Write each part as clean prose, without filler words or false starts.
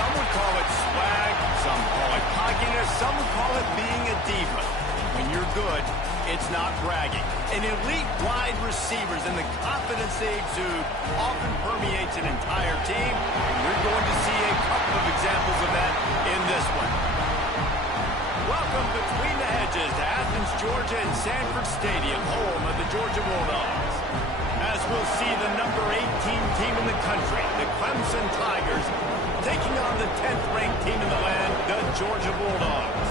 Some would call it swag, some call it cockiness, some would call it being a diva. When you're good, it's not bragging. An elite wide receivers and the confidence they exude often permeates an entire team. We're going to see a couple of examples of that in this one. Welcome between the hedges to Athens, Georgia and Sanford Stadium, home of the Georgia Bulldogs. As we'll see the number 18 team in the country, the Clemson Tigers, taking on the 10th-ranked team in the land, the Georgia Bulldogs.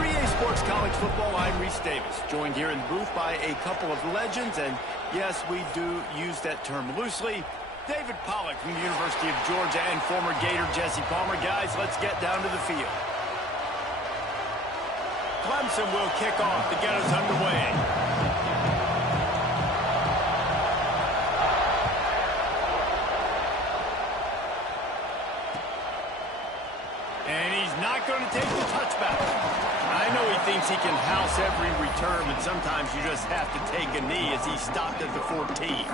3A Sports College Football, I'm Reese Davis, joined here in the booth by a couple of legends, and yes, we do use that term loosely. David Pollack from the University of Georgia and former Gator Jesse Palmer. Guys, let's get down to the field. Clemson will kick off to get us underway. And he's not going to take the touchback. I know he thinks he can house every return, but sometimes you just have to take a knee as he stopped at the 14.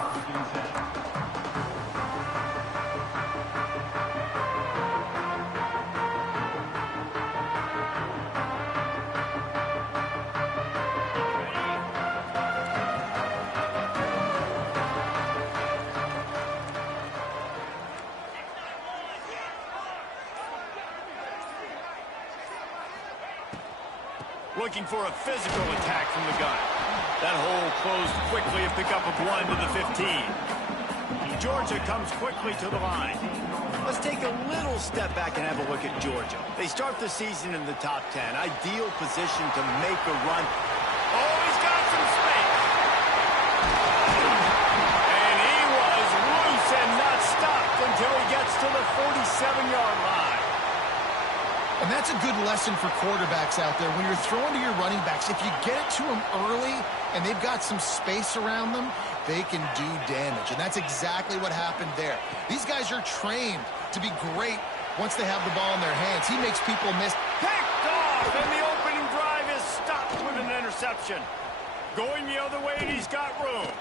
Looking for a physical attack from the gun. That hole closed quickly, a pickup of 1 to the 15. Georgia comes quickly to the line. Let's take a little step back and have a look at Georgia. They start the season in the top 10. Ideal position to make a run. Oh, he's got some space. And he was loose and not stopped until he gets to the 47-yard line. And that's a good lesson for quarterbacks out there. When you're throwing to your running backs, if you get it to them early and they've got some space around them, they can do damage. And that's exactly what happened there. These guys are trained to be great once they have the ball in their hands. He makes people miss. Picked off, and the opening drive is stopped with an interception. Going the other way, and he's got room.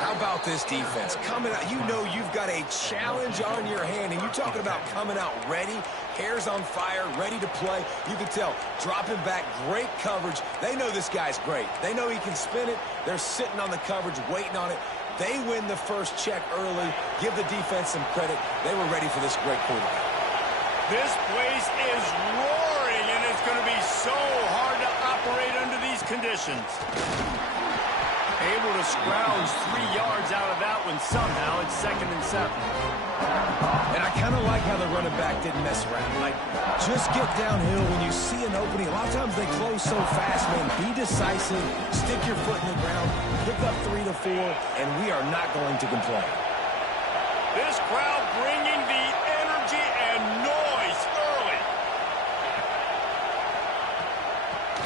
How about this defense? Coming out, you know you've got a challenge on your hand, and you're talking about coming out ready, hair's on fire, ready to play. You can tell, dropping back, great coverage. They know this guy's great. They know he can spin it. They're sitting on the coverage, waiting on it. They win the first check early. Give the defense some credit. They were ready for this great quarterback. This place is roaring, and it's going to be so hard to operate under these conditions. Able to scrounge 3 yards out of that one somehow. It's 2nd and 7. And I kind of like how the running back didn't mess around. Like, just get downhill when you see an opening. A lot of times they close so fast, man. Be decisive. Stick your foot in the ground. Pick up 3 to 4, and we are not going to complain. This crowd bringing the energy and noise early.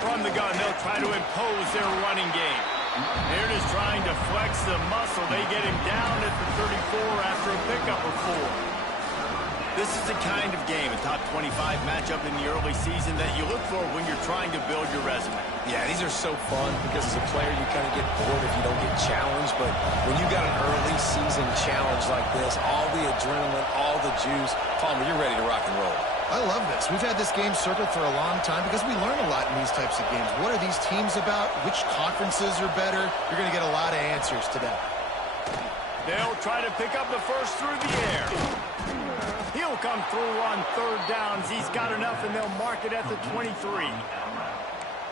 From the gun, they'll try to impose their running game. They're just trying to flex the muscle. They get him down at the 34 after a pickup of 4. This is the kind of game, a top 25 matchup in the early season that you look for when you're trying to build your resume. Yeah, these are so fun because as a player you kind of get bored if you don't get challenged. But when you got an early season challenge like this, all the adrenaline, all the juice, Palmer, you're ready to rock and roll. I love this. We've had this game circled for a long time because we learn a lot in these types of games. What are these teams about? Which conferences are better? You're going to get a lot of answers today. They'll try to pick up the first through the air. He'll come through on 3rd downs. He's got enough, and they'll mark it at the 23.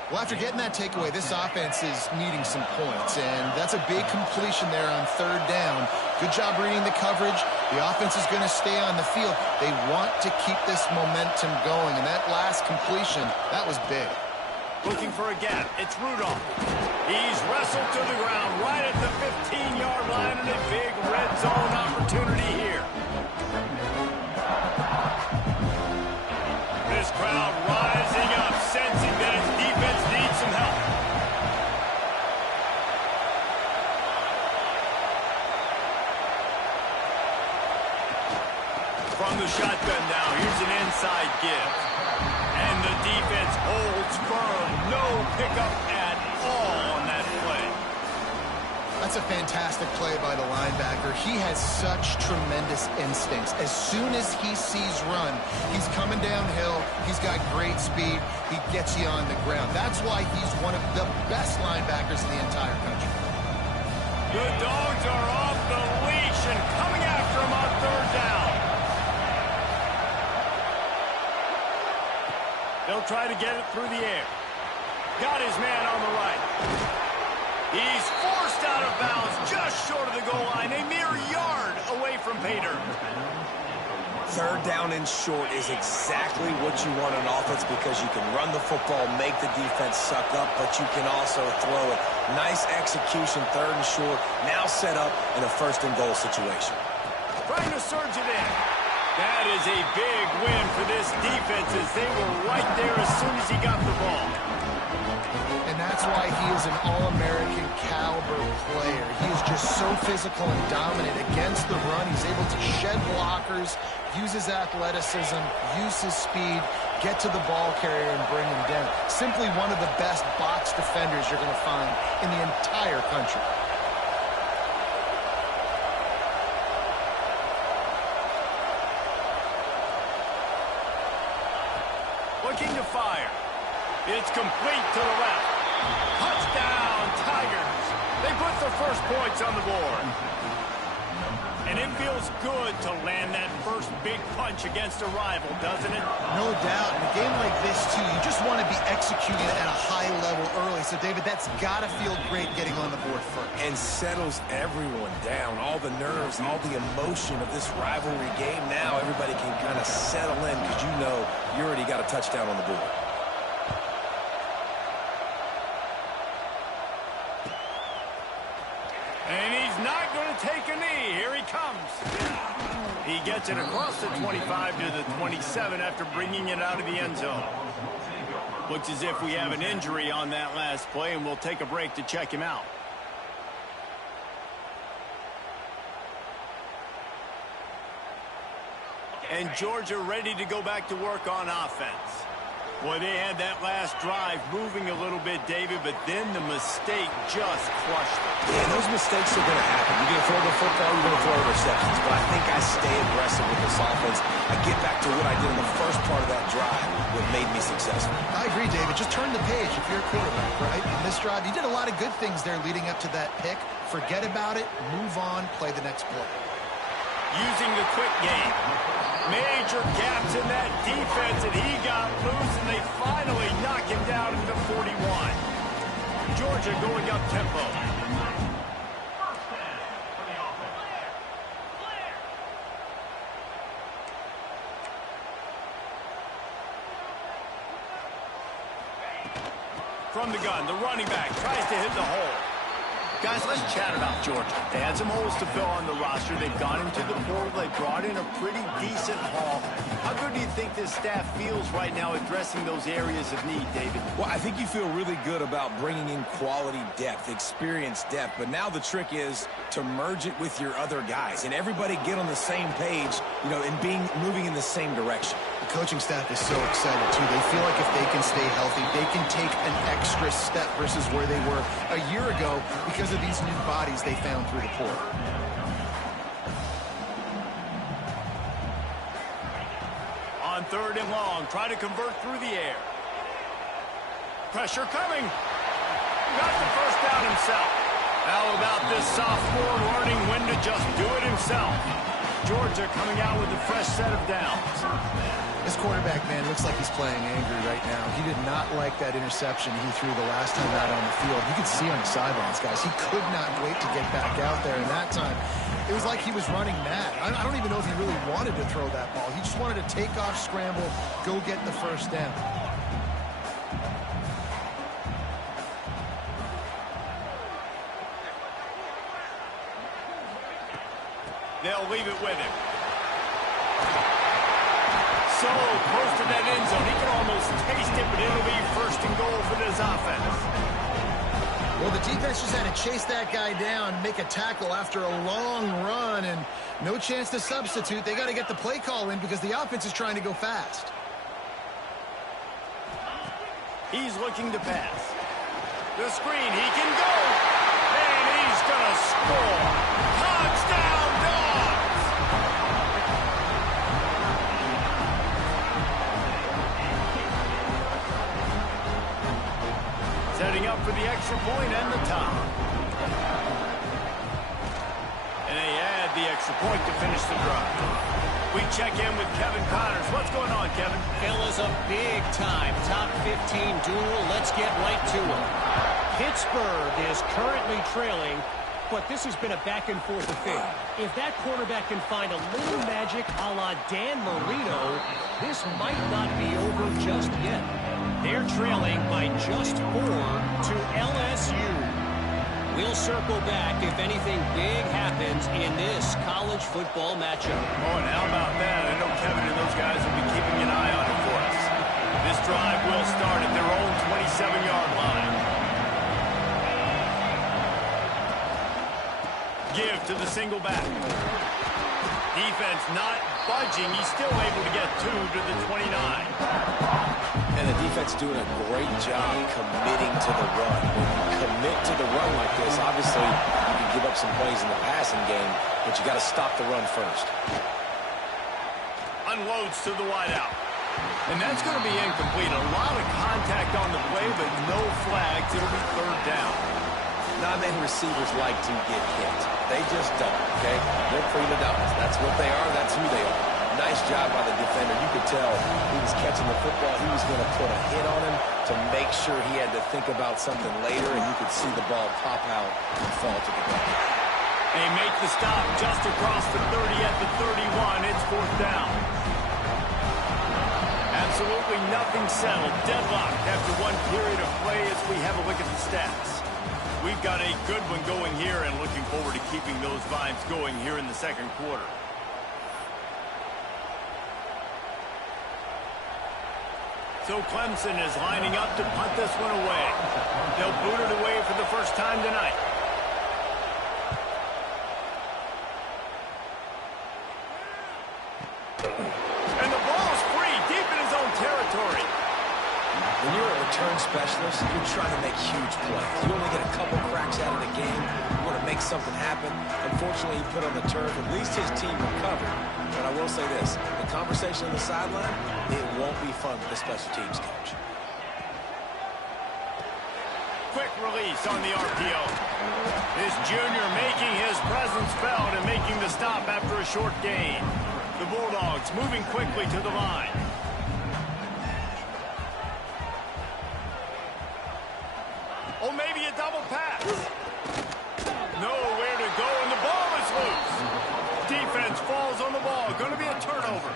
Well, after getting that takeaway, this offense is needing some points, and that's a big completion there on 3rd down. Good job reading the coverage. The offense is going to stay on the field. They want to keep this momentum going, and that last completion, that was big. Looking for a gap. It's Rudolph. He's wrestled to the ground right at the 15-yard line, and a big red zone opportunity here. This crowd rising up, sensing that its defense needs some help. From the shotgun now, here's an inside give. And the defense holds firm. No pickup at all on that play. That's a fantastic play by the linebacker. He has such tremendous instincts. As soon as he sees run, he's coming downhill. He's got great speed. He gets you on the ground. That's why he's one of the best linebackers in the entire country. The Dogs are off the leash and coming after him on 3rd down. They'll try to get it through the air. Got his man on the right. He's forced out of bounds just short of the goal line, a mere yard away from Pater. 3rd down and short is exactly what you want on offense because you can run the football, make the defense suck up, but you can also throw it. Nice execution, 3rd and short, now set up in a 1st and goal situation. Trying to surge it in. That is a big win for this defense as they were right there as soon as he got the ball. And that's why he is an All-American caliber player. He is just so physical and dominant against the run. He's able to shed blockers, use his athleticism, use his speed, get to the ball carrier and bring him down. Simply one of the best box defenders you're going to find in the entire country. Looking to fire. It's complete to the left. Touchdown, Tigers. They put the first points on the board. And it feels good to land that first big punch against a rival, doesn't it? No doubt. And it game like this, too, you just want to be executing at a high level early. So, David, that's got to feel great getting on the board first. And settles everyone down. All the nerves, all the emotion of this rivalry game. Now everybody can kind of settle in because you know you already got a touchdown on the board. And he's not going to take a knee. Here he comes. He gets it across the 25 to the 27 after bringing it out of the end zone. Looks as if we have an injury on that last play, and we'll take a break to check him out. And Georgia ready to go back to work on offense. Boy, they had that last drive moving a little bit, David, but then the mistake just crushed them. Yeah, those mistakes are going to happen. You're going to throw the football, you're going to throw interceptions. But I think I stay aggressive with this offense. I get back to what I did in the first part of that drive, what made me successful. I agree, David. Just turn the page if you're a quarterback, right? In this drive, you did a lot of good things there leading up to that pick. Forget about it, move on, play the next play. Using the quick game. Major gaps in that defense, and he got loose, and they finally knock him down into 41. Georgia going up tempo. From the gun, the running back tries to hit the hole. Guys, let's chat about Georgia. They had some holes to fill on the roster. They've gone into the portal. They brought in a pretty decent haul. How good do you think this staff feels right now addressing those areas of need, David? Well, I think you feel really good about bringing in quality depth, experience depth. But now the trick is to merge it with your other guys and everybody get on the same page, you know, and moving in the same direction. The coaching staff is so excited, too. They feel like if they can stay healthy, they can take an extra step versus where they were a year ago because of these new bodies they found through the portal. On 3rd and long, try to convert through the air. Pressure coming. Got the first down himself. How about this sophomore learning when to just do it himself? Georgia coming out with a fresh set of downs. This quarterback, man, looks like he's playing angry right now. He did not like that interception he threw the last time out on the field. You could see on the sidelines, guys. He could not wait to get back out there. And that time, it was like he was running mad. I don't even know if he really wanted to throw that ball. He just wanted to take off, scramble, go get the first down. They'll leave it with him. So close to that end zone. He can almost taste it, but it'll be 1st and goal for this offense. Well, the defense just had to chase that guy down, make a tackle after a long run, and no chance to substitute. They got to get the play call in because the offense is trying to go fast. He's looking to pass. The screen, he can go. And he's going to score. Touchdown, Dogs! Setting up for the extra point and the tie. And they add the extra point to finish the drive. We check in with Kevin Connors. What's going on, Kevin? Phil, is a big-time top 15 duel. Let's get right to it. Pittsburgh is currently trailing, but this has been a back-and-forth affair. If that quarterback can find a little magic a la Dan Marino, this might not be over just yet. They're trailing by just 4 to LSU. We'll circle back if anything big happens in this college football matchup. Oh, and how about that? I know Kevin and those guys will be keeping an eye on it for us. This drive will start at their own 27-yard line. Give to the single back. Defense not budging. He's still able to get 2 to the 29. And the defense doing a great job committing to the run. When you commit to the run like this, obviously you can give up some plays in the passing game, but you got to stop the run first. Unloads to the wideout. And that's going to be incomplete. A lot of contact on the play, but no flags. It'll be 3rd down. Not many receivers like to get hit. They just don't, okay? They're prima donnas. That's what they are. That's who they are. Nice job by the defender. You could tell he was catching the football. He was going to put a hit on him to make sure he had to think about something later, and you could see the ball pop out and fall to the ground. They make the stop just across the 30 at the 31. It's fourth down. Absolutely nothing settled. Deadlocked after one period of play as we have a look at the stats. We've got a good one going here and looking forward to keeping those vibes going here in the second quarter. So Clemson is lining up to punt this one away. They'll boot it away for the first time tonight. And the ball's free deep in his own territory. When you're a return specialist, you're trying to make huge plays. You only get a couple cracks out of the game. You want to make something happen. Unfortunately, he put on the turf. At least his team recovered. But I will say this, the conversation on the sideline, it won't be fun with the special teams coach. Quick release on the RPO. This junior making his presence felt and making the stop after a short gain. The Bulldogs moving quickly to the line. Oh, maybe a double pass. Nowhere to go, and the ball is loose. Defense falls on the ball. Going to be a turnover.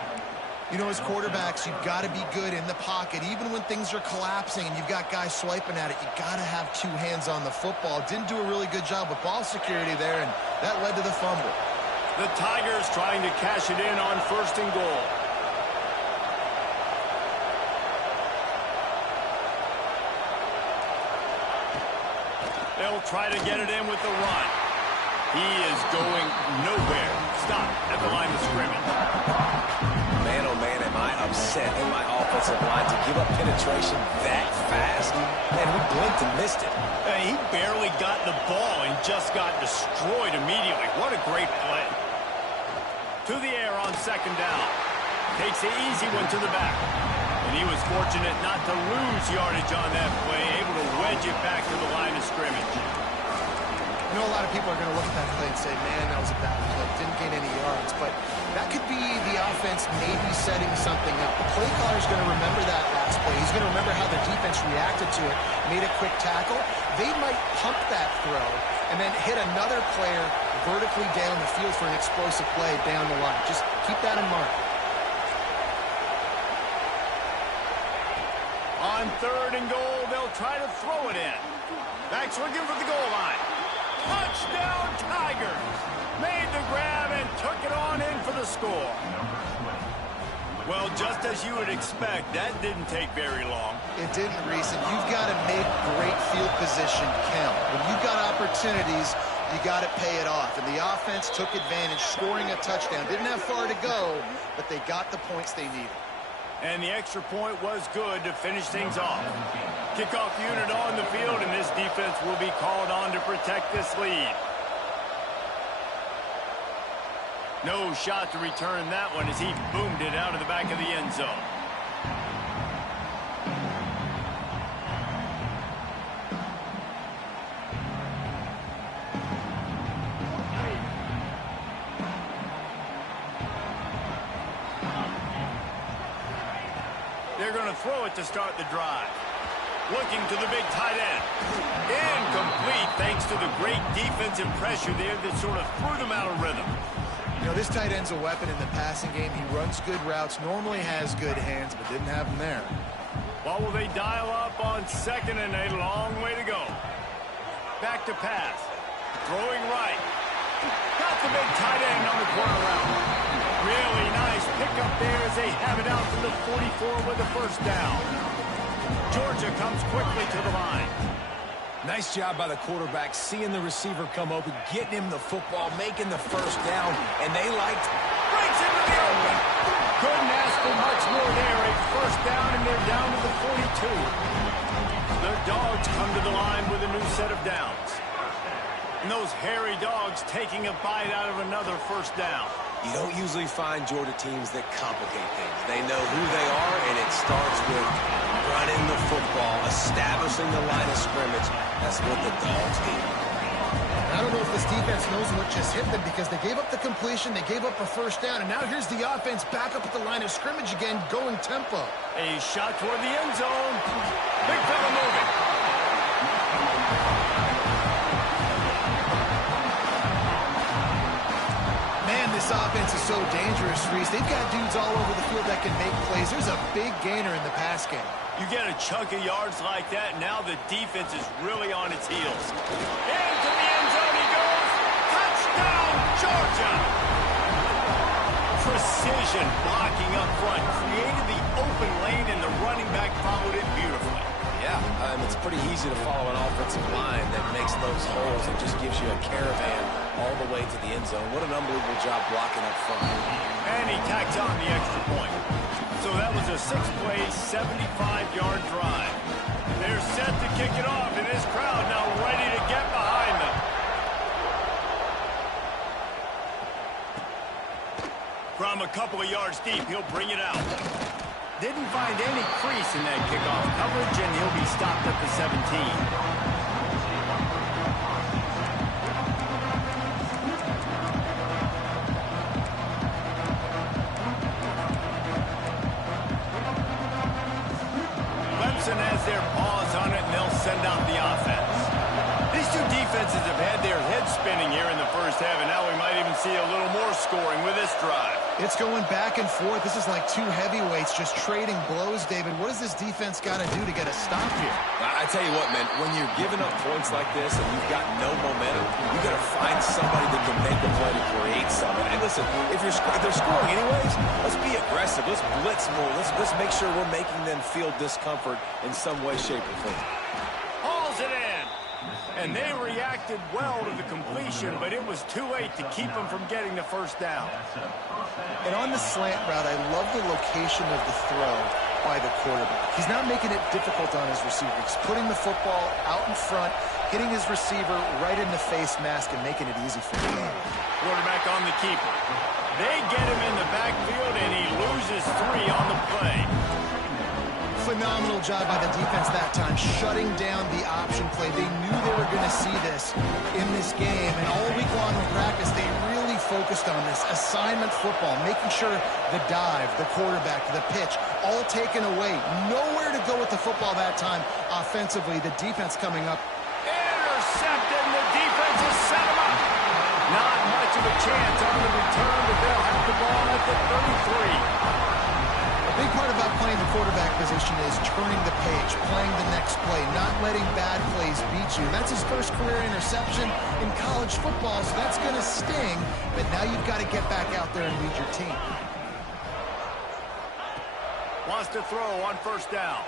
You know, as quarterbacks, you've got to be good in the pocket. Even when things are collapsing and you've got guys swiping at it, you've got to have two hands on the football. Didn't do a really good job with ball security there, and that led to the fumble. The Tigers trying to cash it in on first and goal. They'll try to get it in with the run. He is going nowhere. Stop at the line of scrimmage. Man, oh man, am I upset in my offensive line to give up penetration that fast? Man, we blinked and missed it. He barely got the ball and just got destroyed immediately. What a great play. To the air on second down. Takes the easy one to the back. And he was fortunate not to lose yardage on that play, able to wedge it back to the line of scrimmage. I know a lot of people are going to look at that play and say, man, that was a bad play. Didn't gain any yards. But that could be the offense maybe setting something up. The play caller's going to remember that last play. He's going to remember how the defense reacted to it, made a quick tackle. They might pump that throw and then hit another player vertically down the field for an explosive play down the line. Just keep that in mind. On third and goal, they'll try to throw it in. Backs looking for the goal line. Touchdown, Tigers! Made the grab and took it on in for the score. Well, just as you would expect, that didn't take very long. It didn't, Reese, and you've got to make great field position count. When you've got opportunities, you got to pay it off. And the offense took advantage, scoring a touchdown. Didn't have far to go, but they got the points they needed. And the extra point was good to finish things off. Kickoff unit on the field, and this defense will be called on to protect this lead. No shot to return that one as he boomed it out of the back of the end zone. They're going to throw it to start the drive. Looking to the big tight end. Incomplete thanks to the great defensive pressure there that sort of threw them out of rhythm. You know, this tight end's a weapon in the passing game. He runs good routes, normally has good hands, but didn't have them there. Well, will they dial up on second and a long way to go? Back to pass. Throwing right. Got the big tight end on the corner route. Really nice pickup there as they have it out to the 44 with the first down. Georgia comes quickly to the line. Nice job by the quarterback, seeing the receiver come open, getting him the football, making the first down, and they liked... Breaks into the open. Couldn't ask for much more there. A first down, and they're down to the 42. The Dogs come to the line with a new set of downs. And those hairy Dogs taking a bite out of another first down. You don't usually find Georgia teams that complicate things. They know who they are, and it starts with running the football, establishing the line of scrimmage. That's what the Dogs do. I don't know if this defense knows what just hit them because they gave up the completion, they gave up a first down, and now here's the offense back up at the line of scrimmage again, going tempo. A shot toward the end zone. Big fella moving. Man, this offense is so dangerous, Reese. They've got dudes all over the field that can make plays. There's a big gainer in the pass game. You get a chunk of yards like that, and now the defense is really on its heels. Into the end zone he goes. Touchdown, Georgia! Precision blocking up front. Created the open lane, and the running back followed it beautifully. Yeah, it's pretty easy to follow an offensive line that makes those holes and just gives you a caravan all the way to the end zone. What an unbelievable job blocking up front. And he tacks on the extra point. So that was a 6-play, 75-yard drive. They're set to kick it off, and this crowd now ready to get behind them. From a couple of yards deep, he'll bring it out. Didn't find any crease in that kickoff coverage, and he'll be stopped at the 17. Clemson has their paws on it, and they'll send out the offense. These two defenses have had their heads spinning here in the first half, and now we might even see a little more scoring with this drive. It's going back and forth. This is like two heavyweights just trading blows, David. What does this defense got to do to get a stop here? I tell you what, man, when you're giving up points like this and you've got no momentum, you got to find somebody that can make a play to create something. And listen, if they're scoring anyways, let's be aggressive. Let's blitz more. Let's make sure we're making them feel discomfort in some way, shape, or form. Hauls it in. And they reacted well to the completion, but it was too late to keep them from getting the first down. And on the slant route, I love the location of the throw by the quarterback. He's not making it difficult on his receiver. He's putting the football out in front, hitting his receiver right in the face mask and making it easy for him. Quarterback on the keeper. They get him in the backfield, and he loses 3 on the play. Phenomenal job by the defense that time, shutting down the option play. They knew they were going to see this in this game, and all week long in practice, they really focused on this assignment football, making sure the dive, the quarterback, the pitch, all taken away. Nowhere to go with the football that time offensively. The defense coming up. Intercepted, and the defense has set him up. Not much of a chance on the return, but they'll have the ball at the 33. A big part about playing the quarterback position is turning the page, playing the next play, not letting bad plays beat you. That's his first career interception in college football, so that's going to sting, but now you've got to get back out there and lead your team. Wants to throw on first down.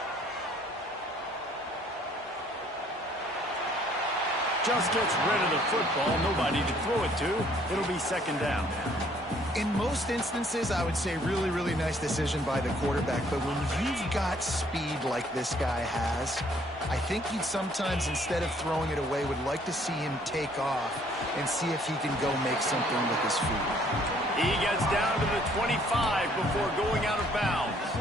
Just gets rid of the football, nobody to throw it to. It'll be second down. In most instances, I would say really, really nice decision by the quarterback. But when you've got speed like this guy has, I think you'd sometimes, instead of throwing it away, would like to see him take off and see if he can go make something with his feet. He gets down to the 25 before going out of bounds.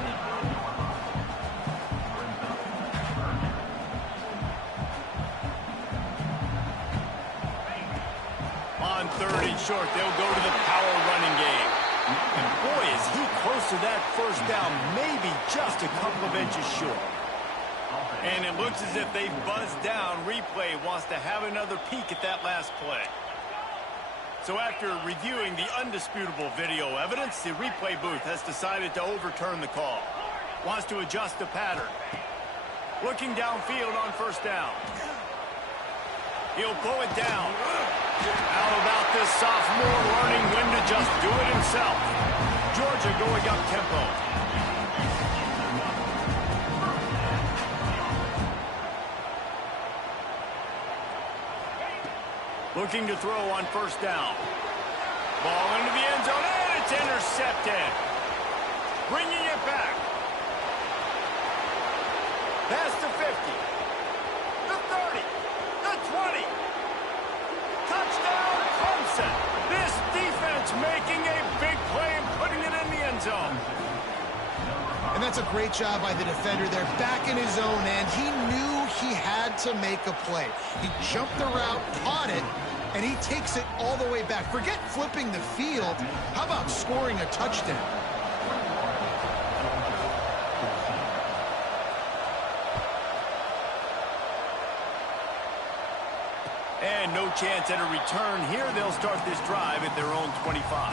On 3rd and short, they'll go to the power running game. And boy, is he close to that first down, maybe just a couple of inches short. And it looks as if they've buzzed down. Replay wants to have another peek at that last play. So after reviewing the undisputable video evidence, the replay booth has decided to overturn the call. Wants to adjust the pattern. Looking downfield on first down. He'll pull it down. How about this sophomore learning when to just do it himself? Georgia going up tempo. Looking to throw on first down. Ball into the end zone, and it's intercepted. Bringing it back. Past the 50. The 30. The 20. Touchdown, Clemson. This defense making a big play and putting it in the end zone. And that's a great job by the defender there, back in his own end. He knew he had to make a play. He jumped the route, caught it, and he takes it all the way back. Forget flipping the field. How about scoring a touchdown? And no chance at a return here. They'll start this drive at their own 25.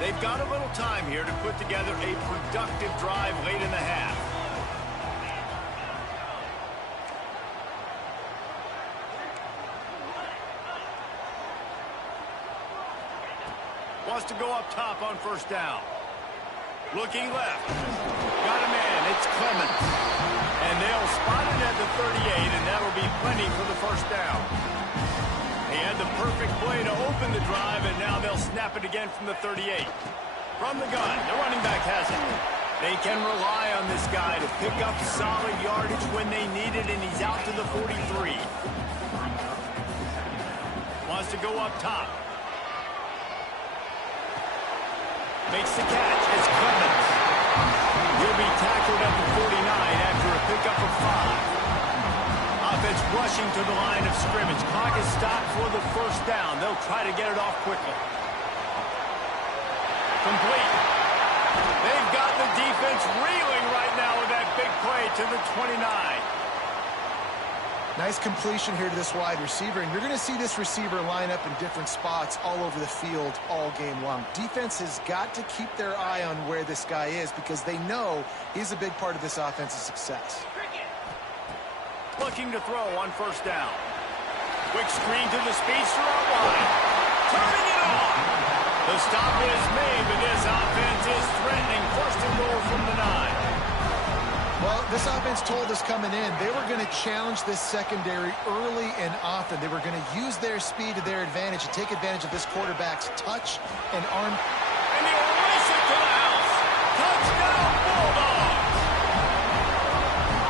They've got a little time here to put together a productive drive late in the half. Wants to go up top on first down. Looking left. Got a man. It's Clemson. And they'll spot it at the 38, and that'll be plenty for the first down. He had the perfect play to open the drive, and now they'll snap it again from the 38. From the gun, the running back has it. They can rely on this guy to pick up solid yardage when they need it, and he's out to the 43. Wants to go up top. Makes the catch. It's Clemens. He'll be tackled at the 49 after a pickup of 5. Offense rushing to the line of scrimmage. Clock is stopped for the first down. They'll try to get it off quickly. Complete. They've got the defense reeling right now with that big play to the 29. Nice completion here to this wide receiver, and you're going to see this receiver line up in different spots all over the field all game long. Defense has got to keep their eye on where this guy is because they know he's a big part of this offense's success. Looking to throw on first down. Quick screen to the speedster out wide. Turning it off. The stop is made, but this offense is threatening. First and goal from the 9. Well, this offense told us coming in they were going to challenge this secondary early and often. They were going to use their speed to their advantage and take advantage of this quarterback's touch and arm. And he'll race it to the house. Touchdown, Bulldogs.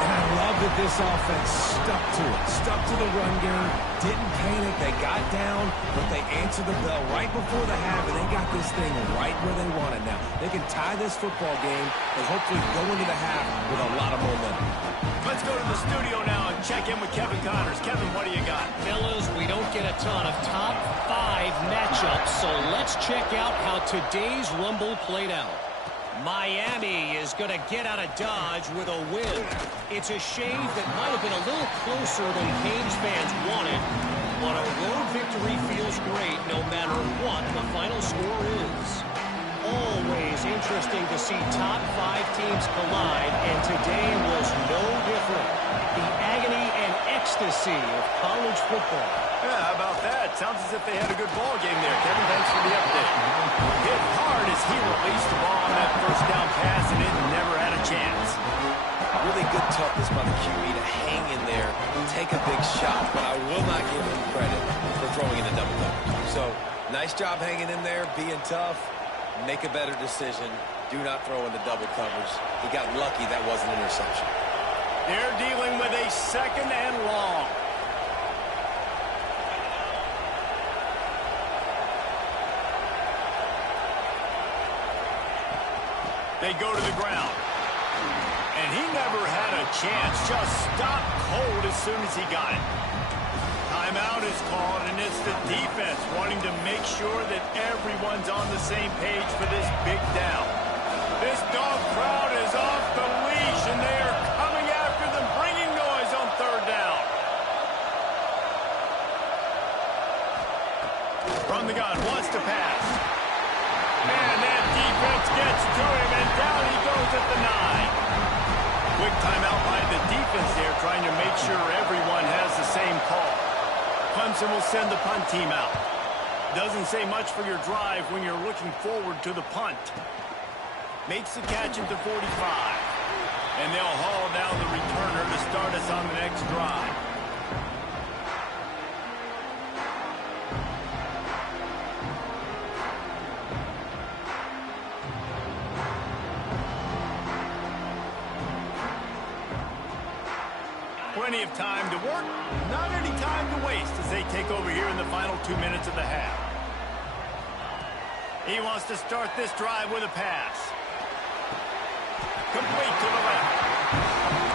And I love that this offense stuck to it, stuck to the run game, didn't panic. They got down, but they answered the bell right before the half, and they got this thing right where they want it now. They can tie this football game and hopefully go into the half with a lot of momentum. Let's go to the studio now and check in with Kevin Connors. Kevin, what do you got? Fellas, we don't get a ton of top 5 matchups, so let's check out how today's Rumble played out. Miami is going to get out of Dodge with a win. It's a shave that might have been a little closer than Canes fans wanted, but a road victory feels great no matter what the final score is. Always interesting to see top 5 teams collide, and today was no different. The agony and ecstasy of college football. Yeah, how about that? Sounds as if they had a good ball game there. Kevin, thanks for the update. Hit hard as he released the ball on that first down pass, and it never had a chance. Really good toughness by the QB to hang in there, take a big shot, but I will not give him credit for throwing in a double coverage. So, nice job hanging in there, being tough, make a better decision, do not throw into double coverage. He got lucky that wasn't an interception. They're dealing with a second and long. They go to the ground. And he never had a chance. Just stopped cold as soon as he got it. Timeout is called, and it's the defense wanting to make sure that everyone's on the same page for this big down. This dog crowd is off the leash, and they are coming after them, bringing noise on third down. From the gun, wants to pass. And that defense gets to him, and down he goes at the 9. Quick timeout by the defense there, trying to make sure everyone has the same call. Clemson will send the punt team out. Doesn't say much for your drive when you're looking forward to the punt. Makes the catch at the 45. And they'll haul down the returner to start us on the next drive. Plenty of time to work, not any time to waste as they take over here in the final 2 minutes of the half. He wants to start this drive with a pass. Complete to the left.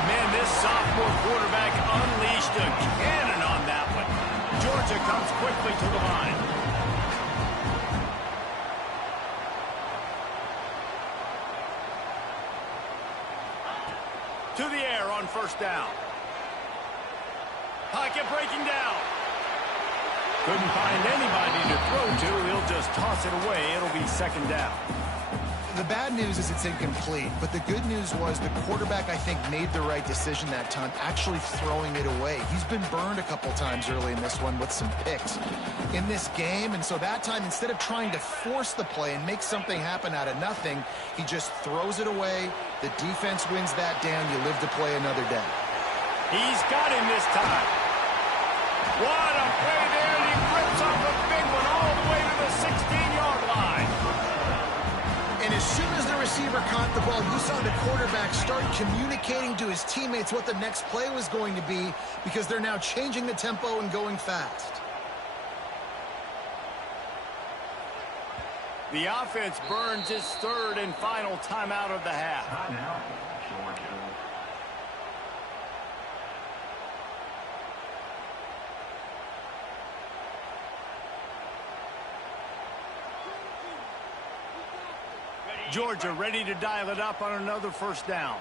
Man, this sophomore quarterback unleashed a cannon on that one. Georgia comes quickly to the line. To the air on first down. Pocket breaking down. Couldn't find anybody to throw to. He'll just toss it away. It'll be second down. The bad news is it's incomplete, but the good news was the quarterback, I think, made the right decision that time, actually throwing it away. He's been burned a couple times early in this one with some picks in this game, and so that time, instead of trying to force the play and make something happen out of nothing, he just throws it away. The defense wins that down. You live to play another day. He's got him this time. What a play there, and he rips off a big one all the way to the 16-yard line. And as soon as the receiver caught the ball, you saw the quarterback start communicating to his teammates what the next play was going to be because they're now changing the tempo and going fast. The offense burns its third and final timeout of the half. Timeout, Georgia. Georgia ready to dial it up on another first down.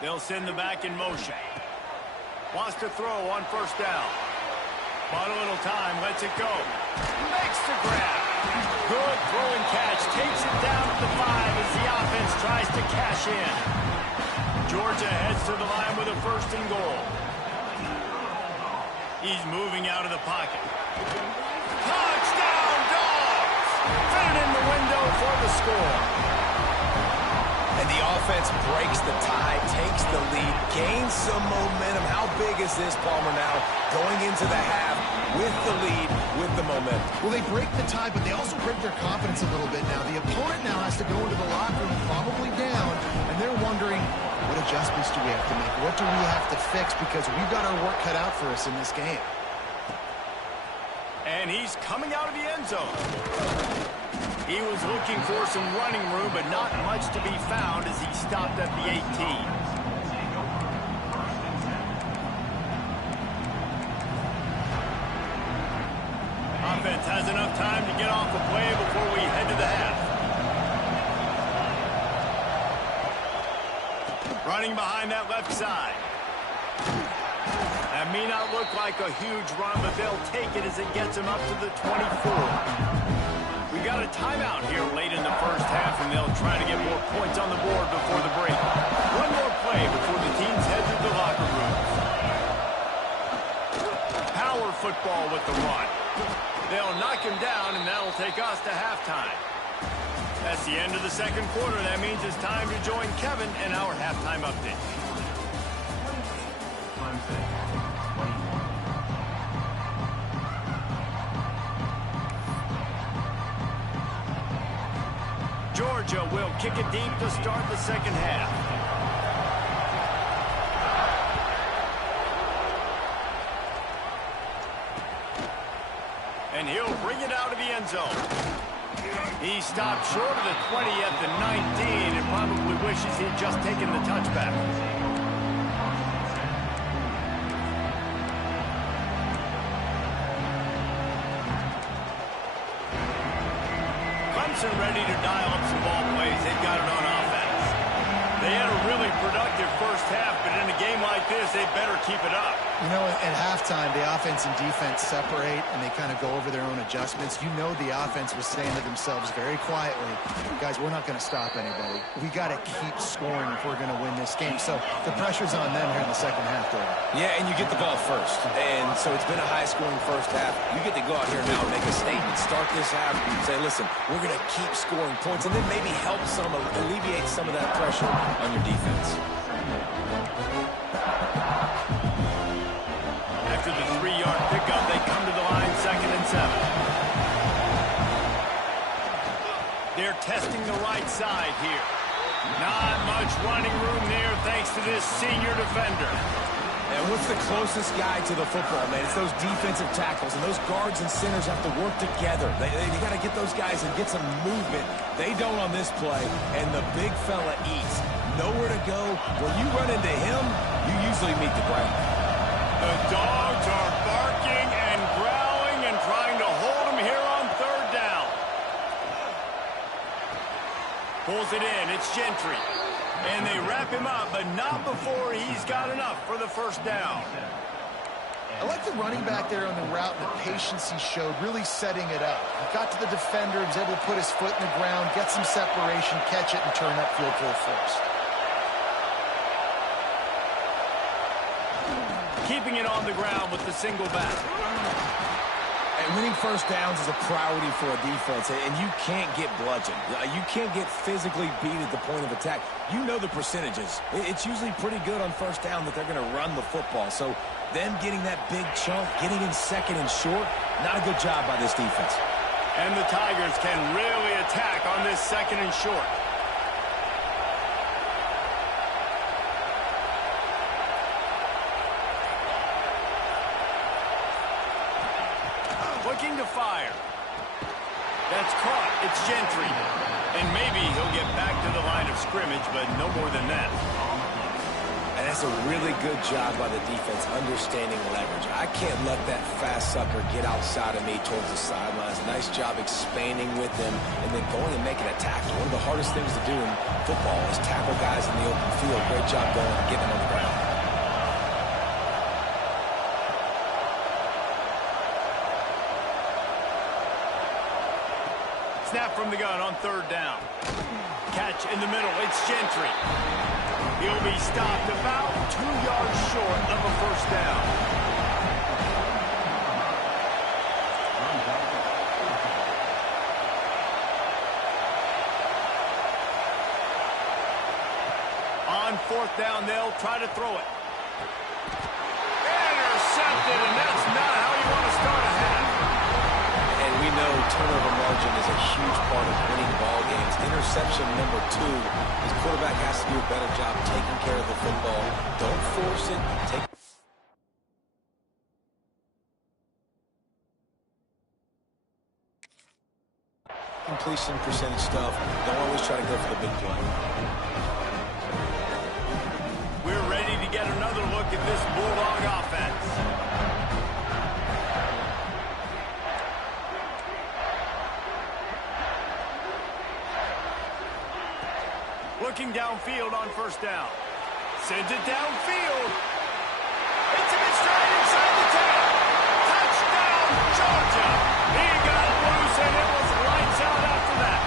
They'll send the back in motion. Wants to throw on first down. Bought a little time, lets it go. Makes the grab. Good throw and catch. Takes it down to the 5 as the offense tries to cash in. Georgia heads to the line with a first and goal. He's moving out of the pocket. Touchdown, Dogs! Fit it in the window for the score. And the offense breaks the tie, takes the lead, gains some momentum. How big is this, Palmer, now going into the half with the lead, with the momentum? Well, they break the tie, but they also break their confidence a little bit now. The opponent now has to go into the locker room probably down, and they're wondering, what adjustments do we have to make? What do we have to fix? Because we've got our work cut out for us in this game. And he's coming out of the end zone. He was looking for some running room, but not much to be found as he stopped at the 18. Offense has enough time to get off the play before we head to the half. Running behind that left side. That may not look like a huge run, but they'll take it as it gets him up to the 24. We got a timeout here late in the first half, and they'll try to get more points on the board before the break. One more play before the teams head to the locker rooms. Power football with the run. They'll knock him down, and that'll take us to halftime. That's the end of the second quarter. That means it's time to join Kevin and our halftime update. Clemson, 21. Georgia will kick it deep to start the second half. And he'll bring it out of the end zone. He stopped short of the 20 at the 19 and probably wishes he'd just taken the touchback. Clemson ready to dial up some ball plays. They've got it on offense. They had a really productive first half, but in a game like this, they better keep it up. You know, at halftime, the offense and defense separate, and they kind of go over their own adjustments. You know the offense was saying to themselves very quietly, guys, we're not going to stop anybody. We got to keep scoring if we're going to win this game. So the pressure's on them here in the second half, David. Yeah, and you get the ball first. And so it's been a high-scoring first half. You get to go out here now and make a statement, start this half, and say, listen, we're going to keep scoring points, and then maybe help alleviate some of that pressure on your defense. After the 3-yard pickup, they come to the line, 2nd and 7. They're testing the right side here. Not much running room there thanks to this senior defender. And what's the closest guy to the football, man? It's those defensive tackles, and those guards and centers have to work together. They got to get those guys and get some movement. They don't on this play, and the big fella eats. Nowhere to go. When you run into him, you usually meet the ground. The dogs are barking and growling and trying to hold him here on third down. Pulls it in. It's Gentry. And they wrap him up, but not before he's got enough for the first down. I like the running back there on the route and the patience he showed, really setting it up. He got to the defender, was able to put his foot in the ground, get some separation, catch it, and turn upfield full force. Keeping it on the ground with the single back. And winning first downs is a priority for a defense, and you can't get bludgeoned. You can't get physically beat at the point of attack. You know the percentages. It's usually pretty good on first down that they're going to run the football. So them getting that big chunk, getting in second and short, not a good job by this defense. And the Tigers can really attack on this second and short. Looking to fire. That's caught. It's Gentry. And maybe he'll get back to the line of scrimmage, but no more than that. And that's a really good job by the defense, understanding leverage. I can't let that fast sucker get outside of me towards the sidelines. Nice job expanding with him and then going and making a tackle. One of the hardest things to do in football is tackle guys in the open field. Great job going and getting them on the ground. Snap from the gun on third down. Catch in the middle. It's Gentry. He'll be stopped about 2 yards short of a first down. On fourth down, they'll try to throw it. Intercepted, and that's not how you want to start a half. And we know turnover margin is a huge part of winning ball games. Interception number 2. His quarterback has to do a better job taking care of the football. Don't force it. Take completion percentage stuff. Don't always try to go for the big play. We're ready to get another look at this Bulldog offense. Looking downfield on first down. Sends it downfield. It's in his stride inside the 10. Touchdown, Georgia. He got loose, and it was lights out after that.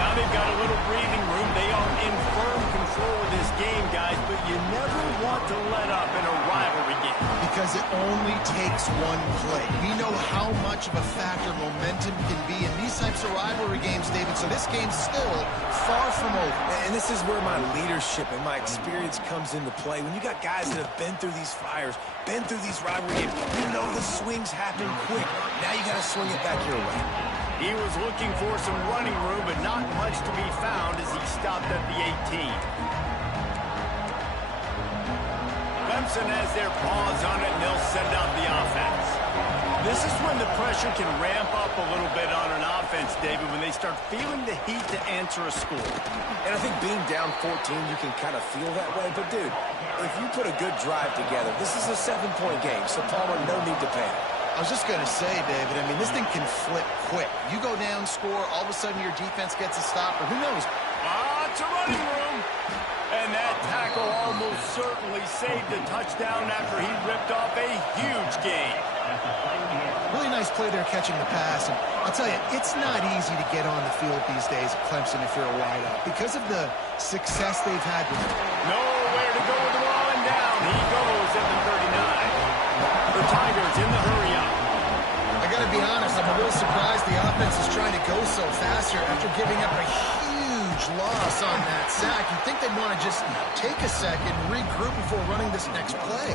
Now they've got a little breathing room. They are in firm control of this game, guys, but you never want to let up in a rivalry game. Because it only takes one play. We know how much of a factor momentum can be in these types of rivalry games, David, so this game's still far from over. And this is where my leadership and my experience comes into play. When you got guys that have been through these fires, been through these rivalry games, you know the swings happen quick. Now you got to swing it back your way. He was looking for some running room, but not much to be found as he stopped at the 18. Clemson has their paws on it, and they'll send out the offense. This is when the pressure can ramp up a little bit on an offense, David, when they start feeling the heat to answer a score. And I think being down 14, you can kind of feel that way. But, dude, if you put a good drive together, this is a 7-point game, so Palmer, no need to panic. I was just going to say, David, I mean, this thing can flip quick. You go down, score, all of a sudden your defense gets a stop, or who knows? Lots of running room. And that tackle almost certainly saved a touchdown after he ripped off a huge gain. Really nice play there catching the pass. And I'll tell you, it's not easy to get on the field these days at Clemson if you're a wideout because of the success they've had with it. Nowhere to go with the ball and down. He goes at the 39. The Tigers in the hurry-up. I got to be honest, I'm a little surprised the offense is trying to go so fast here after giving up a huge loss on that sack. You'd think they'd want to just take a second, regroup before running this next play.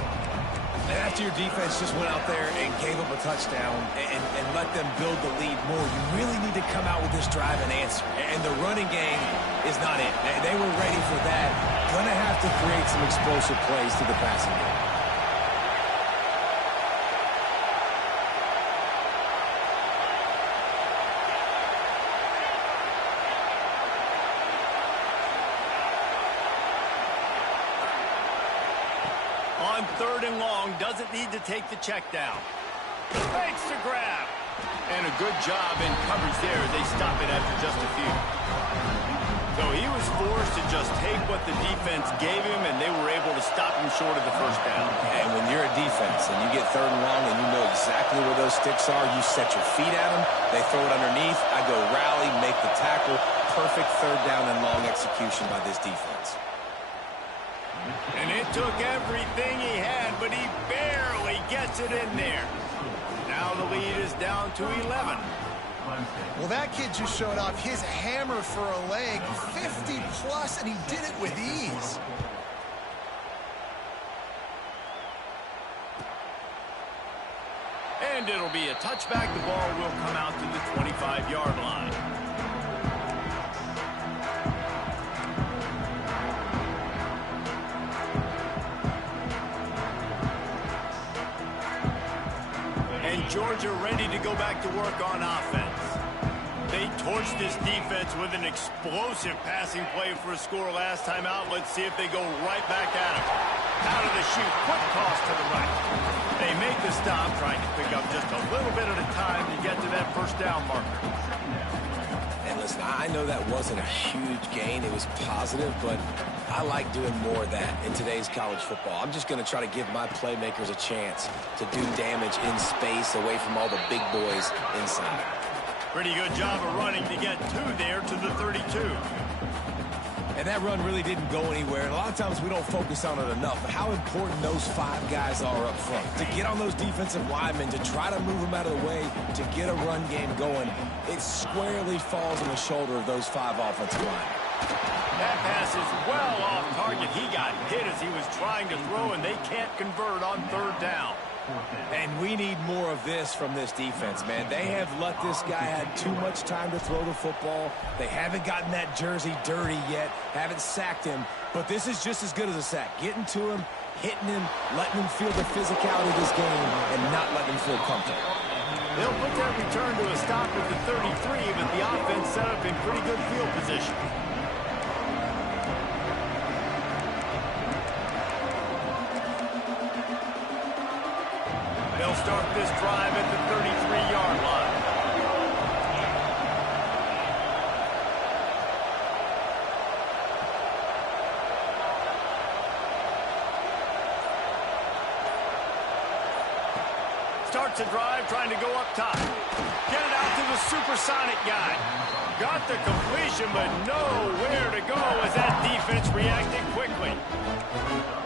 And after your defense just went out there and gave up a touchdown and let them build the lead more, you really need to come out with this drive and answer. And the running game is not it. They were ready for that. Going to have to create some explosive plays to the passing game. On 3rd and long, doesn't need to take the check down. Fakes the grab. And a good job in coverage there. They stop it after just a few. So he was forced to just take what the defense gave him, and they were able to stop him short of the first down. And when you're a defense and you get 3rd and long and you know exactly where those sticks are, you set your feet at them, they throw it underneath, I go rally, make the tackle. Perfect 3rd down and long execution by this defense. And it took everything he had, but he barely gets it in there. Now the lead is down to 11. Well, that kid just showed off his hammer for a leg, 50+, and he did it with ease. And it'll be a touchback. The ball will come out to the 25-yard line. Georgia ready to go back to work on offense. They torched this defense with an explosive passing play for a score last time out. Let's see if they go right back at him. Out of the chute, quick toss to the right. They make the stop, trying to pick up just a little bit at a time to get to that first down marker. And listen, I know that wasn't a huge gain. It was positive, but I like doing more of that in today's college football. I'm just going to try to give my playmakers a chance to do damage in space away from all the big boys inside. Pretty good job of running to get 2 there to the 32. And that run really didn't go anywhere. And a lot of times we don't focus on it enough. But how important those 5 guys are up front. To get on those defensive linemen, to try to move them out of the way, to get a run game going, it squarely falls on the shoulder of those 5 offensive linemen. That pass is well off target. He got hit as he was trying to throw, and they can't convert on 3rd down. And we need more of this from this defense, man. They have let this guy have too much time to throw the football. They haven't gotten that jersey dirty yet, haven't sacked him. But this is just as good as a sack. Getting to him, hitting him, letting him feel the physicality of this game, and not letting him feel comfortable. They'll put that return to a stop at the 33, but the offense set up in pretty good field position. They'll start this drive at the 33-yard line. Starts a drive trying to go up top. Get it out to the supersonic guy. Got the completion, but nowhere to go as that defense reacted quickly.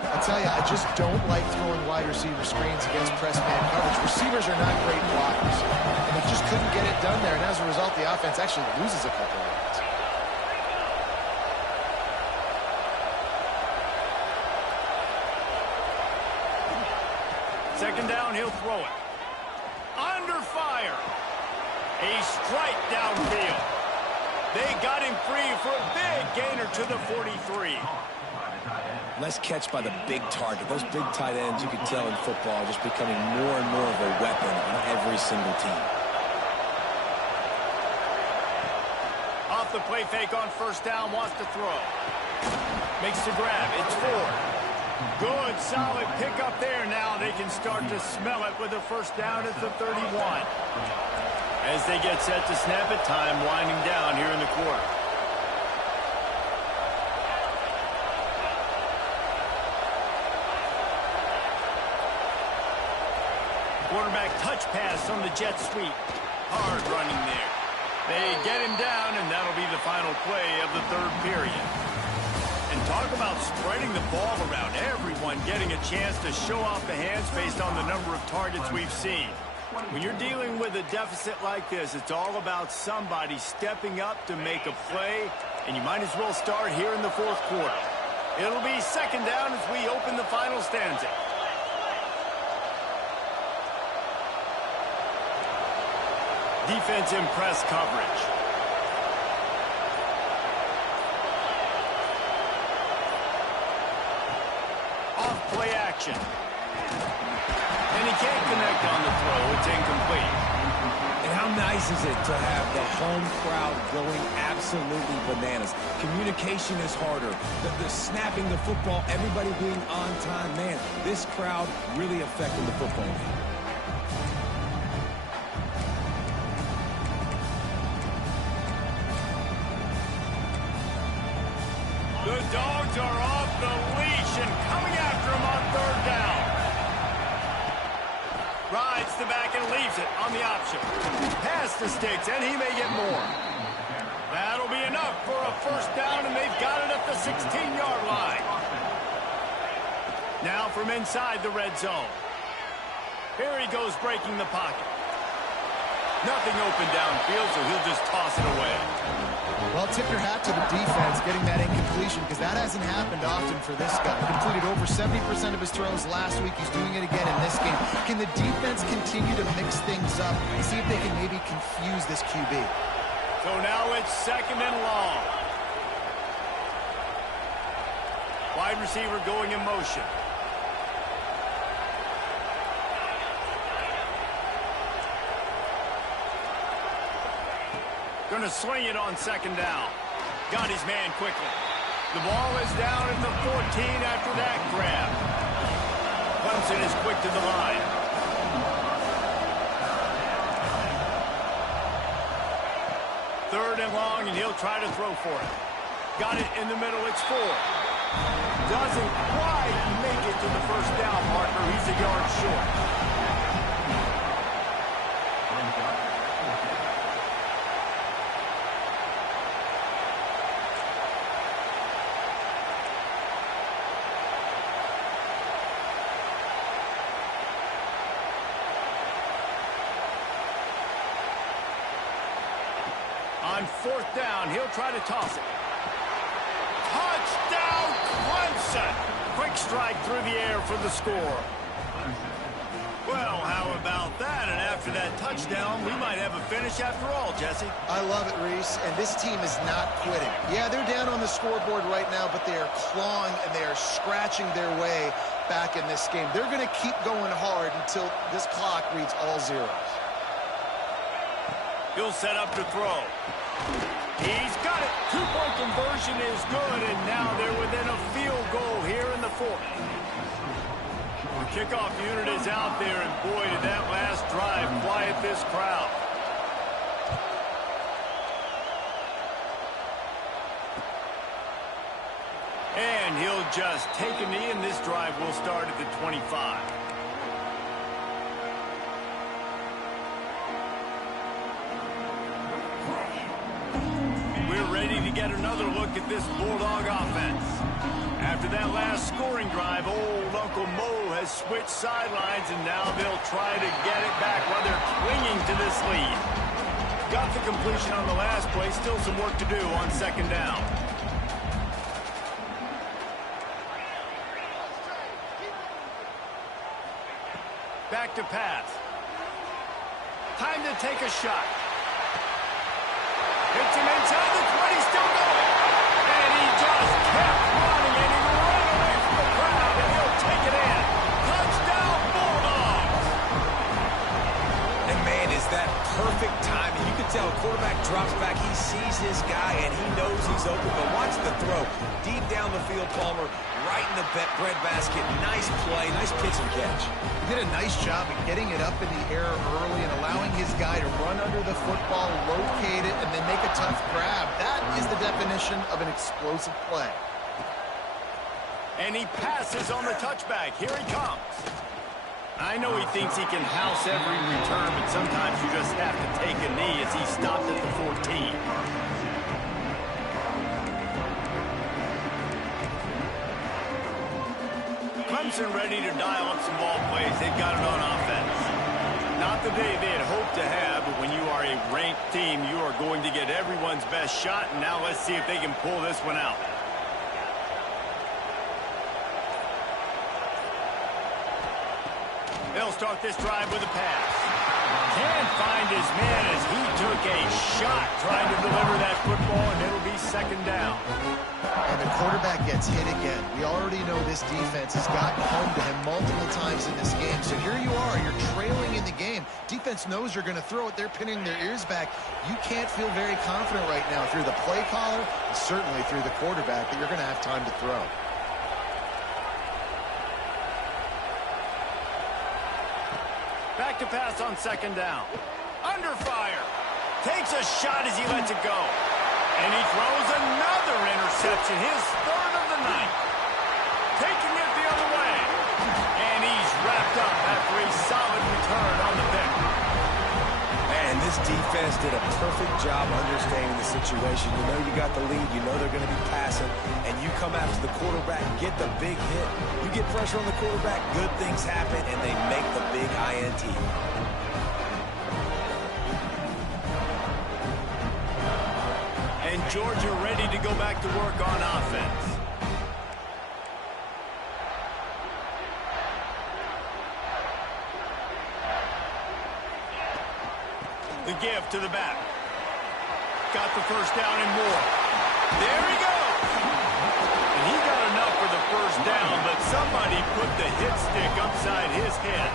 I tell you, I just don't like throwing wide receiver screens against press man coverage. Receivers are not great blockers, and they just couldn't get it done there. And as a result, the offense actually loses a couple of yards. Second down, he'll throw it. Under fire. A strike downfield. They got him free for a big gainer to the 43. Nice catch by the big target. Those big tight ends, you can tell in football, are just becoming more and more of a weapon on every single team. Off the play fake on 1st down, wants to throw. Makes the grab. It's 4. Good, solid pickup there. Now they can start to smell it with a 1st down at the 31. As they get set to snap it, time winding down here in the quarter. Quarterback touch pass on the jet sweep. Hard running there. They get him down, and that'll be the final play of the 3rd period. And talk about spreading the ball around. Everyone getting a chance to show off the hands based on the number of targets we've seen. When you're dealing with a deficit like this, it's all about somebody stepping up to make a play, and you might as well start here in the 4th quarter. It'll be 2nd down as we open the final stanza. Defense in press coverage. Off play action. And he can't connect on the throw. It's incomplete. And how nice is it to have the home crowd going absolutely bananas? Communication is harder. The snapping the football, everybody being on time. Man, this crowd really affecting the football game. The Dogs are off the leash and coming after him on third down. Rides the back and leaves it on the option. Pass the sticks, and he may get more. That'll be enough for a first down, and they've got it at the 16-yard line. Now from inside the red zone. Here he goes breaking the pocket. Nothing open downfield, so he'll just toss it away. Well, tip your hat to the defense getting that incompletion because that hasn't happened often for this guy. Completed over 70% of his throws last week. He's doing it again in this game. Can the defense continue to mix things up and see if they can maybe confuse this QB? So now it's second and long. Wide receiver going in motion. Going to sling it on second down. Got his man quickly. The ball is down at the 14 after that grab. Clemson is quick to the line. Third and long, and he'll try to throw for it. Got it in the middle. It's 4. Doesn't quite make it to the first down marker. He's a yard short. On fourth down, he'll try to toss it. Touchdown, Clemson! Quick strike through the air for the score. Well, how about that? And after that touchdown, we might have a finish after all, Jesse. I love it, Reese, and this team is not quitting. Yeah, they're down on the scoreboard right now, but they are clawing and they are scratching their way back in this game. They're going to keep going hard until this clock reads all zeros. He'll set up to throw. He's got it. Two-point conversion is good, and now they're within a field goal here in the fourth. The kickoff unit is out there, and boy, did that last drive quiet this crowd. And he'll just take a knee, and this drive will start at the 25. Ready to get another look at this Bulldog offense. After that last scoring drive, old Uncle Mo has switched sidelines, and now they'll try to get it back while they're clinging to this lead. Got the completion on the last play, still some work to do on second down. Back to pass. Time to take a shot. Hits him inside the 20, still going. And he just kept running, and he ran away from the crowd, and he'll take it in. Touchdown, Bulldogs! And man, is that perfect timing. You can tell a quarterback drops back, he sees his guy, and he knows he's open. But watch the throw. Deep down the field, Palmer, right in the breadbasket. Nice play, nice pitch and catch. He did a nice job of getting it up in the air early and allowing his guy to run under the football, locate it, and then make a tough grab. That is the definition of an explosive play. And he passes on the touchback. Here he comes. I know he thinks he can house every return, but sometimes you just have to take a knee as he stopped at the 14. Clemson ready to dial up some ball plays. They've got it on offense. Not the day they had hoped to have, but when you are a ranked team, you are going to get everyone's best shot, and now let's see if they can pull this one out. They'll start this drive with a pass. Can't find his man as he took a shot trying to deliver that football, and it'll be second down. And the quarterback gets hit again. We already know this defense has gotten home to him multiple times in this game. So here you are, you're trailing in the game. Defense knows you're going to throw it. They're pinning their ears back. You can't feel very confident right now if you're the play caller, and certainly through the quarterback, that you're going to have time to throw. Back to pass on second down. Under fire. Takes a shot as he lets it go. And he throws another interception, his third of the night. Taking it the other way. And he's wrapped up after a solid return on the pick. Man, this defense did a perfect job understanding the situation. You know you got the lead. You know they're going to be passing. And you come after the quarterback, get the big hit. You get pressure on the quarterback, good things happen, and they make the big INT. And Georgia ready to go back to work on offense. The give to the back. Got the first down and more. There he goes. And he got enough for the first down, but somebody put the hit stick upside his head.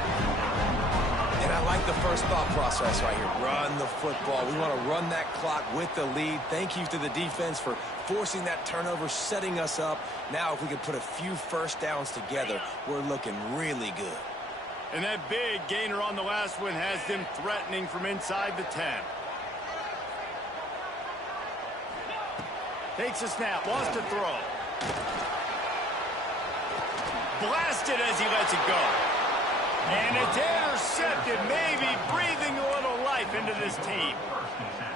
And I like the first thought process right here. Run the football. We want to run that clock with the lead. Thank you to the defense for forcing that turnover, setting us up. Now if we can put a few first downs together, we're looking really good. And that big gainer on the last one has them threatening from inside the 10. Takes a snap, wants to throw. Blasted as he lets it go. And it's intercepted, maybe breathing a little life into this team.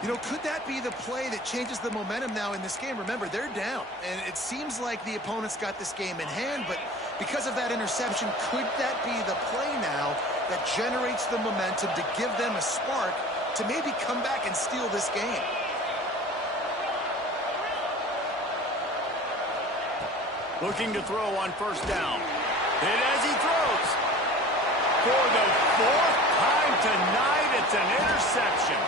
You know, could that be the play that changes the momentum now in this game? Remember, they're down, and it seems like the opponent's got this game in hand, but because of that interception, could that be the play now that generates the momentum to give them a spark to maybe come back and steal this game? Looking to throw on first down. And as he throws, for the fourth time tonight, it's an interception.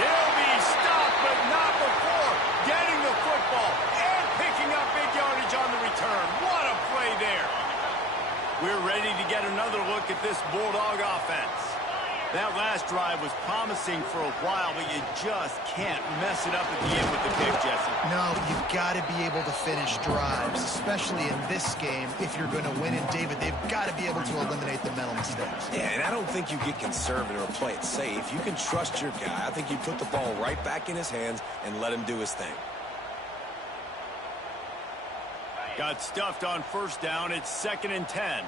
He'll be stopped, but not before getting the football and picking up big yardage on the return. What a play there. We're ready to get another look at this Bulldog offense. That last drive was promising for a while, but you just can't mess it up at the end with the pick, Jesse. No, you've got to be able to finish drives, especially in this game. If you're going to win, and David, they've got to be able to eliminate the mental mistakes. Yeah, and I don't think you get conservative or play it safe. You can trust your guy. I think you put the ball right back in his hands and let him do his thing. Got stuffed on first down. It's 2nd and 10.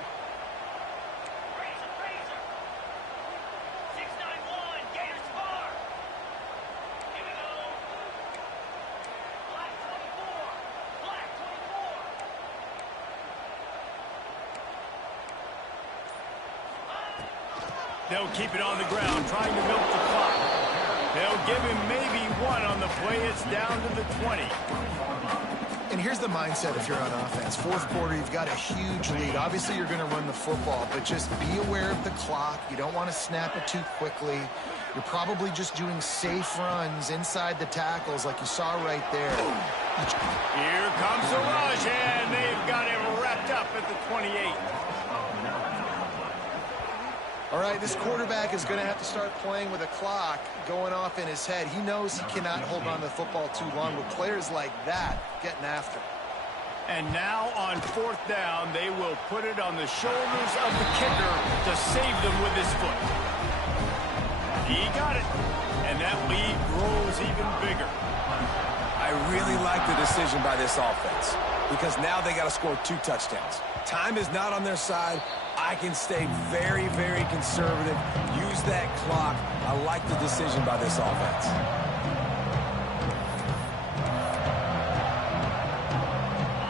They'll keep it on the ground, trying to milk the clock. They'll give him maybe one on the play. It's down to the 20. And here's the mindset if you're on offense. Fourth quarter, you've got a huge lead. Obviously, you're going to run the football, but just be aware of the clock. You don't want to snap it too quickly. You're probably just doing safe runs inside the tackles like you saw right there. Here comes the rush, and they've got him wrapped up at the 28. All right, this quarterback is going to have to start playing with a clock going off in his head. He knows he cannot hold on to the football too long with players like that getting after. And now on fourth down, they will put it on the shoulders of the kicker to save them with his foot. He got it, and that lead grows even bigger. I really like the decision by this offense because now they got to score 2 touchdowns. Time is not on their side. I can stay very, very conservative. Use that clock. I like the decision by this offense.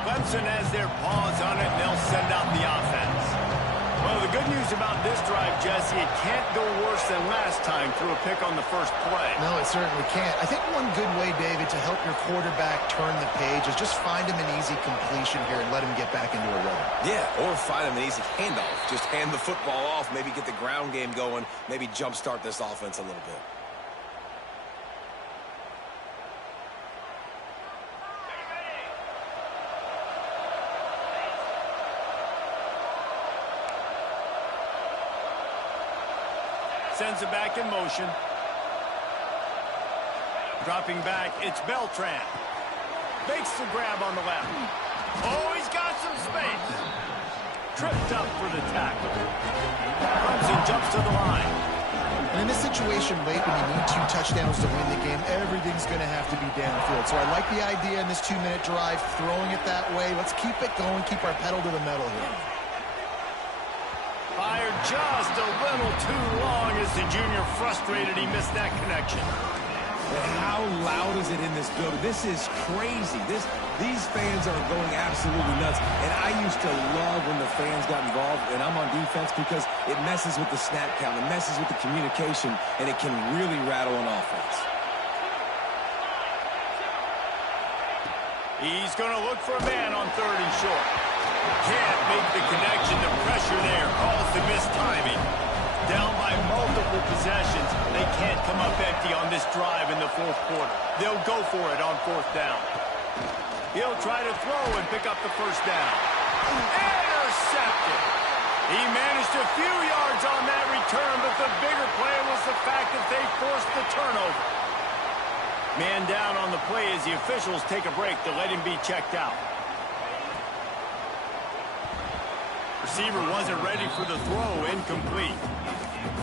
Clemson has their paws on it, and they'll send out the offense. Well, the good news about this drive, Jesse, it can't go worse than last time through a pick on the first play. No, it certainly can't. I think one good way, David, to help your quarterback turn the page is just find him an easy completion here and let him get back into a rhythm. Yeah, or find him an easy handoff. Just hand the football off, maybe get the ground game going, maybe jumpstart this offense a little bit. Sends it back in motion. Dropping back, it's Beltran. Makes the grab on the left. Oh, he's got some space. Tripped up for the tackle. Clemson jumps to the line. And in this situation late when you need 2 touchdowns to win the game, everything's going to have to be downfield. So I like the idea in this 2-minute drive, throwing it that way. Let's keep it going, keep our pedal to the metal here. Fired just a little too long as the junior frustrated he missed that connection. But how loud is it in this building? This is crazy. These fans are going absolutely nuts. And I used to love when the fans got involved, and I'm on defense because it messes with the snap count, it messes with the communication, and it can really rattle an offense. He's going to look for a man on 3rd and short. Can't make the connection. The pressure there calls the missed timing. Down by multiple possessions. They can't come up empty on this drive in the 4th quarter. They'll go for it on 4th down. He'll try to throw and pick up the 1st down. Intercepted. He managed a few yards on that return, but the bigger play was the fact that they forced the turnover. Man down on the play as the officials take a break to let him be checked out. Receiver wasn't ready for the throw, incomplete.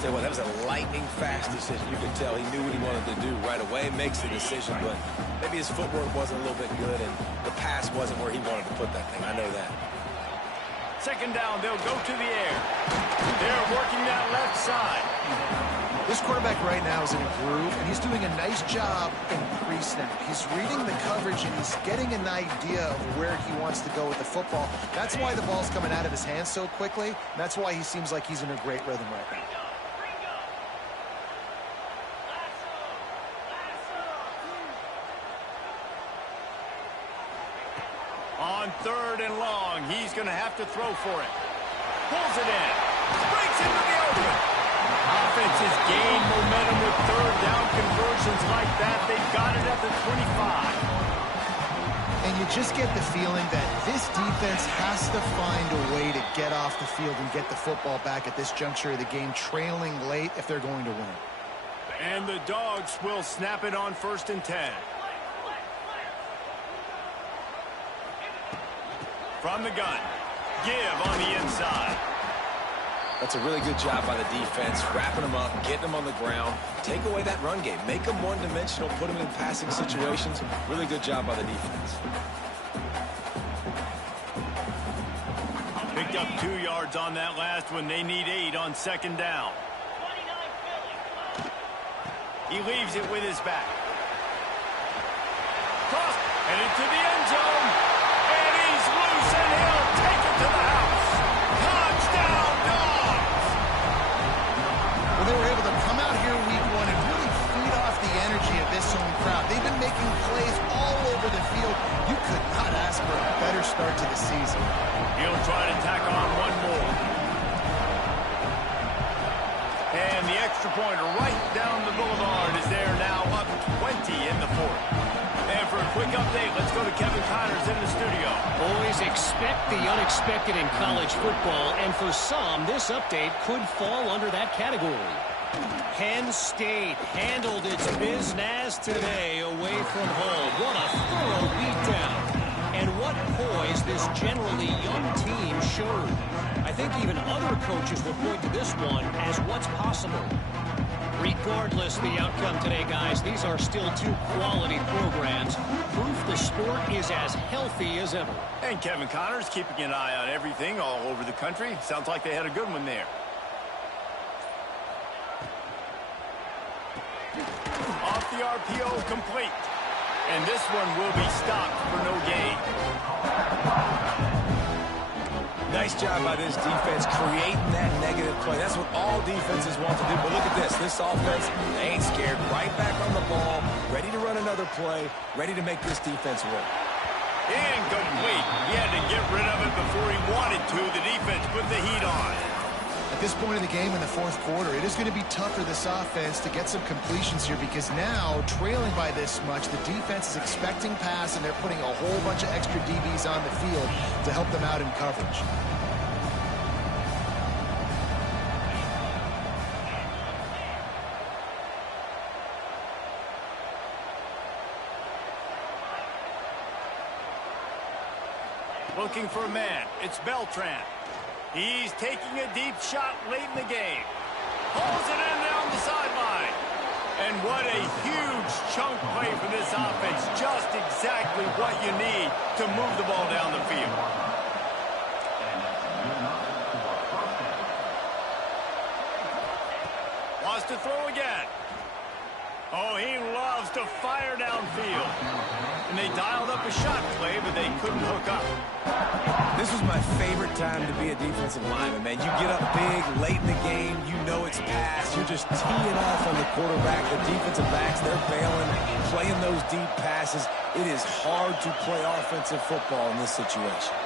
Tell you what, that was a lightning-fast decision. You could tell he knew what he wanted to do right away, makes the decision, but maybe his footwork wasn't a little bit good, and the pass wasn't where he wanted to put that thing. I know that. 2nd down, they'll go to the air. They're working that left side. This quarterback right now is in a groove, and he's doing a nice job in pre-snap. He's reading the coverage, and he's getting an idea of where he wants to go with the football. That's why the ball's coming out of his hands so quickly. That's why he seems like he's in a great rhythm right now. On 3rd and long, he's going to have to throw for it. Pulls it in. Breaks into the open. Offense has gained momentum with 3rd down conversions like that. They've got it at the 25. And you just get the feeling that this defense has to find a way to get off the field and get the football back at this juncture of the game, trailing late if they're going to win. And the Dogs will snap it on 1st and 10. From the gun. Give on the inside. That's a really good job by the defense, wrapping them up, getting them on the ground, take away that run game, make them one-dimensional, put them in passing situations. Really good job by the defense. Picked up 2 yards on that last one. They need 8 on 2nd down. He leaves it with his back. Cross, headed to the end zone. And he's loose, and he'll take it to the house. Touchdown, Dogs! Well, they were able to come out here week 1 and really feed off the energy of this home crowd. They've been making plays all over the field. You could not ask for a better start to the season. He'll try to tack on one more. And the extra pointer right down the boulevard is there now, up 20 in the 4th. And for a quick update, let's go to Kevin Connors in the studio. Boys, expect the unexpected in college football, and for some, this update could fall under that category. Penn State handled its business today away from home. What a thorough beatdown. And what poise this generally young team showed. I think even other coaches will point to this one as what's possible. Regardless the outcome today, guys, these are still 2 quality programs. Proof the sport is as healthy as ever. And Kevin Connors keeping an eye on everything all over the country. Sounds like they had a good one there. Off the RPO, complete. And this one will be stopped for no gain. Nice job by this defense creating that negative play. That's what all defenses want to do. But look at this. This offense, they ain't scared. Right back on the ball, ready to run another play, ready to make this defense work. Incomplete. He had to get rid of it before he wanted to. The defense put the heat on. At this point in the game in the fourth quarter, it is going to be tough for this offense to get some completions here because now, trailing by this much, the defense is expecting pass, and they're putting a whole bunch of extra DBs on the field to help them out in coverage. Looking for a man. It's Beltran. He's taking a deep shot late in the game. Pulls it in down the sideline. And what a huge chunk play for this offense. Just exactly what you need to move the ball down the field. Wants to throw again. Oh, he loves to fire downfield. And they dialed up a shot play, but they couldn't hook up. This was my favorite time to be a defensive lineman, man. You get up big, late in the game, you know it's pass. You're just teeing off on the quarterback. The defensive backs, they're bailing, playing those deep passes. It is hard to play offensive football in this situation.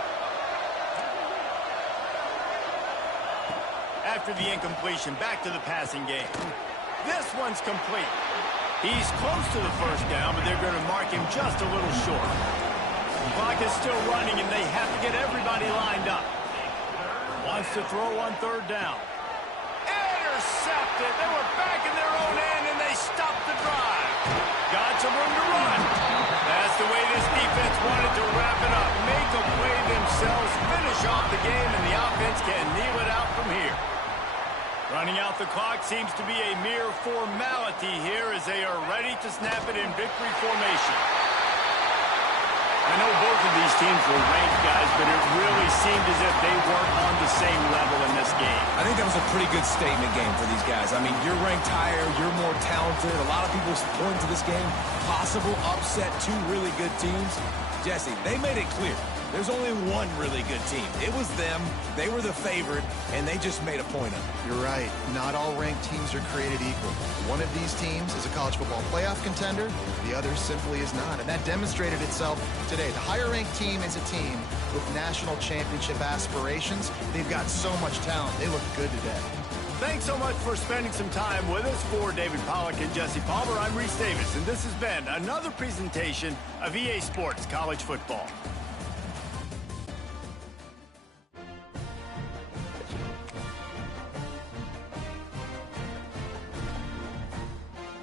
After the incompletion, back to the passing game. This one's complete. He's close to the first down, but they're going to mark him just a little short. The clock is still running, and they have to get everybody lined up. Wants to throw on third down. Intercepted. They were back in their own end, and they stopped the drive. Got some room to run. That's the way this defense wanted to wrap it up. Make a play themselves, finish off the game, and the offense can kneel it out from here. Running out the clock seems to be a mere formality here as they are ready to snap it in victory formation. I know both of these teams were ranked, guys, but it really seemed as if they weren't on the same level in this game. I think that was a pretty good statement game for these guys. I mean, you're ranked higher, you're more talented. A lot of people point to this game, possible upset, two really good teams. Jesse, they made it clear. There's only one really good team. It was them. They were the favorite, and they just made a point of it. You're right. Not all ranked teams are created equal. One of these teams is a college football playoff contender. The other simply is not, and that demonstrated itself today. The higher-ranked team is a team with national championship aspirations. They've got so much talent. They look good today. Thanks so much for spending some time with us. For David Pollack and Jesse Palmer, I'm Reese Davis, and this has been another presentation of EA Sports College Football.